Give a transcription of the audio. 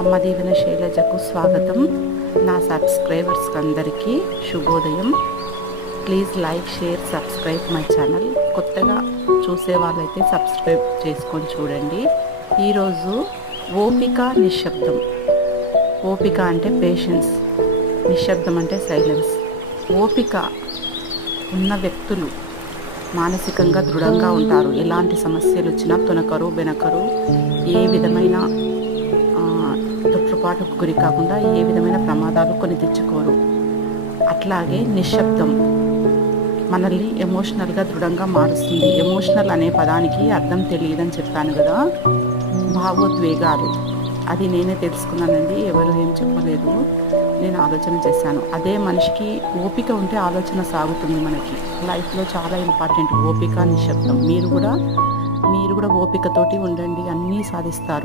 అమ్మ దీవెన శైలజకు స్వాగతం. నా సబ్స్క్రైబర్స్కి అందరికీ శుభోదయం. Please like, share, subscribe my channel. కొత్తగా చూసే వాళ్ళైతే సబ్స్క్రైబ్ చేసుకొని చూడండి. ఈరోజు ఓపిక నిశ్శబ్దం. ఓపిక అంటే పేషెన్స్, నిశ్శబ్దం అంటే సైలెన్స్. ఓపిక ఉన్న వ్యక్తులు మానసికంగా దృఢంగా ఉంటారు. ఎలాంటి సమస్యలు వచ్చినా తొనకరు, వెనకరు, ఏ విధమైన తొట్టుపాటుకు గురి కాకుండా ఏ విధమైన ప్రమాదాలు కొని తెచ్చుకోరు. అట్లాగే నిశ్శబ్దం మనల్ని ఎమోషనల్గా దృఢంగా మారుస్తుంది. ఎమోషనల్ అనే పదానికి అర్థం తెలియదని చెప్పాను కదా, భావోద్వేగాలు. అది నేనే తెలుసుకున్నానండి, ఎవరు ఏం చెప్పలేదు, నేను ఆలోచన చేశాను. అదే మనిషికి ఓపిక ఉంటే ఆలోచన సాగుతుంది. మనకి లైఫ్లో చాలా ఇంపార్టెంట్ ఓపిక, నిశ్శబ్దం. మీరు కూడా ఓపికతోటి ఉండండి, అన్నీ సాధిస్తారు.